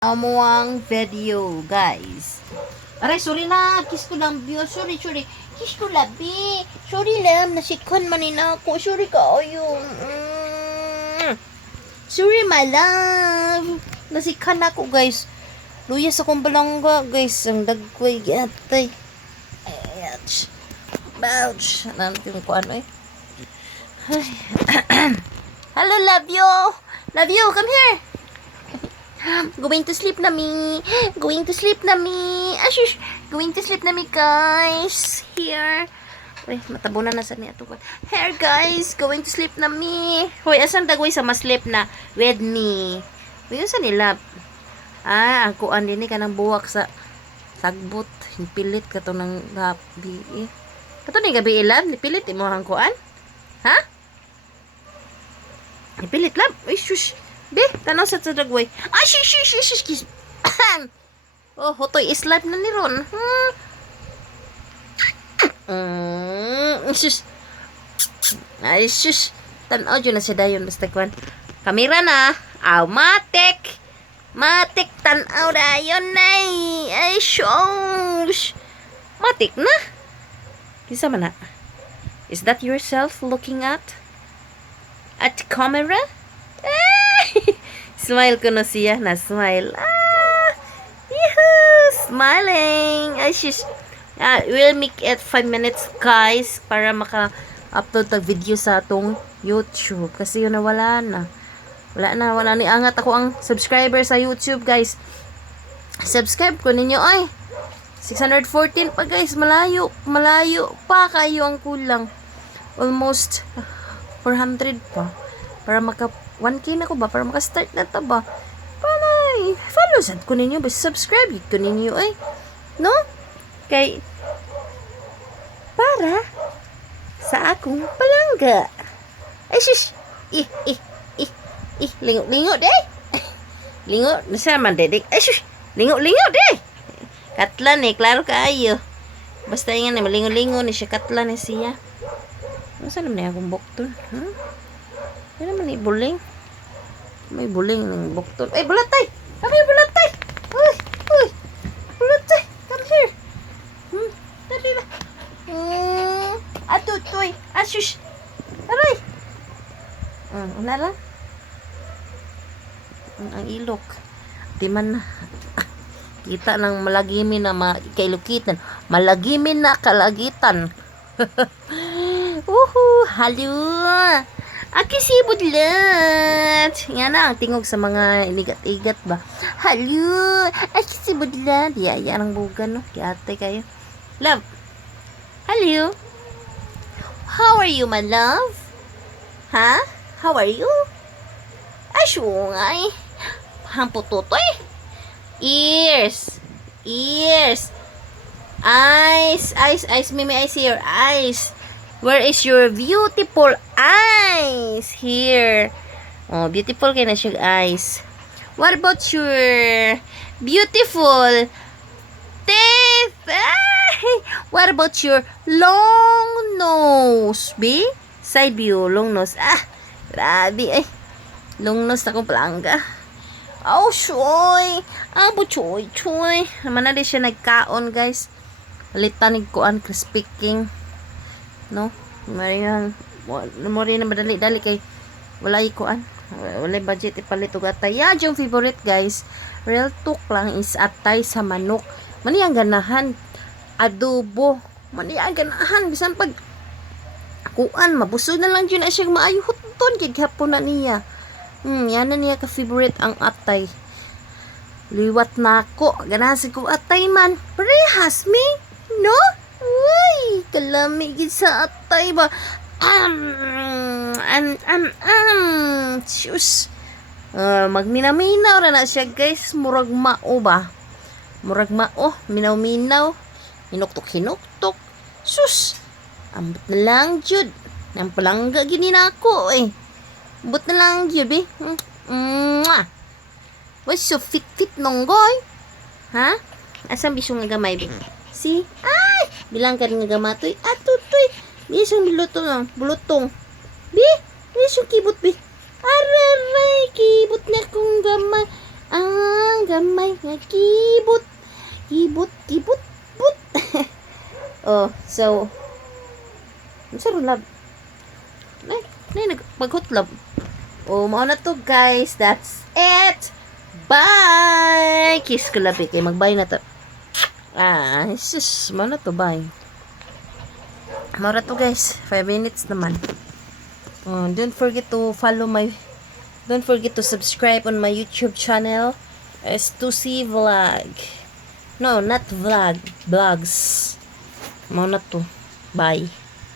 Amuang video, guys. Aray, sorry na. Kiss ko lang, Bio. Sorry. Kiss ko labi. Sorry lang. Nasikon manina ako. Sorry ka, ayun. Sorry, my love. Nasikan ako, guys. Luyas akong balangga, guys. Ang dagway, gatay. Ouch. Ouch. Natin ko ano eh. Hello, love you. Love you, come here. Going to sleep na me. Going to sleep na me. Ashush. Going to sleep na me, guys. Here. Uy, matabunan na sa niya ito. Here, guys. Going to sleep na me. Hoy, asan dagway sa ma-sleep na with me? Uy, sa nila. Ang kuan din ka ng buwak sa sagbot. Pilit ka to ng gabi. Kato ni gabi ilan. Nipilit mo ang kuan? Ha? Nipilit lang. Uy, shush. Be, tanaw sa dagway. Ay, shish. Oh, hotoy islap na ni Ron. Shush. Ay, shush. Tanaw dyan na siya dayon. Basta kwan. Kamera na. Aw, matik. Matik tanaw dayon na. Ay, shush. Matik na. Kisa man na. Is that yourself looking at camera? Smile ko na siya. Na-smile. Yahoo! Smiling. Ay, shish. We'll make it 5 minutes, guys, para maka-upload tag video sa atong YouTube. Kasi yun na wala na. Wala ni angat ako ang subscriber sa YouTube, guys. Subscribe ko ninyo, ay. 614 pa, guys. Malayo pa kayo ang kulang. Almost 400 pa. Para maka 1K na ko ba? Para maka-start na ta ba? Panay. Follow sad ko ninyo. Basta subscribe ko ninyo. Ay. No? Kay para sa akong palangga. Ay, shush. Lingo, day. Lingo. Nasa man, dedik. Ay, shush. Lingo, day. Katlan eh. Klaro kaayo. Basta nga na, malingo-lingo ni siya. Katlan eh siya. Saan naman na akong bukton? Ano naman buling? May buling ng bukton. Ay, bulatay! Come here, bulatay! Uy! Bulatay! Come here! Dali na. Atutoy! Ashush! Aray! Una lang. Ang ilok. Di man na. Kita ng malagimin na kailukitan. Malagimin na kalagitan. Halo! Aki si budlat. Nga na, ang tingog sa mga inigat-igat ba. Halo! Aki si budlat. Yaya ng bugan, no? Kiyate kayo. Love. Hello. How are you, my love? Ha? How are you? Ay, syungay. Hamputotoy. Ears. Eyes. Mimi, I see your eyes. Where is your beautiful eyes? Here. Oh, beautiful kayo na siya eyes. What about your beautiful teeth? What about your long nose? Be? Side view, long nose. Grabe eh. Long nose na kong palangga. Oh, choy. Choy. Naman na din siya nagkaon, guys. Palitan ko ang crispy king. No? Marihan. Mori na madali-dali kay wala ikuan. Wala budget ipalit og atay. Yung favorite, guys. Real talk lang is atay sa manok. Mani ang ganahan adobo. Mani ang ganahan bisan pag kuan mabusog na lang yun na siya maayo huton kay gihapon na niya. Yan na niya ka favorite ang atay. Liwat na ako. Ganahan sa ko atay man. Parehas me. No? Uy, kalamig sa atay ba? Shush. Magminaminaw na siya, guys. Murag mao ba? Murag mao. Minaw-minaw. Hinuktok. Shush. Ambot na lang, Jud. Ang palangga gini na ako, eh. Ambot na lang, Jud, eh. What's so fit nonggoy? Ha? Asang bisong nga gamay, be? Si? Ay! Bilang ka rin nga gamatoy. Atutoy. Di siyang bulutong. Di siyang kibot, be. Araray, kibot na kong gamay. Ang gamay nga kibot. Kibot, kibot, but. Oh, so, saro lab. Nay, maghutlab. Oh, mao na to, guys. That's it. Bye! Kiss ko labi. Kaya mag-bye na to. Sus. Mao na to, bye. Mao na to, guys. 5 minutes naman. Oh, don't forget to subscribe on my YouTube channel. S2C Vlog. No, not vlog. Vlogs. Mao na to. Bye.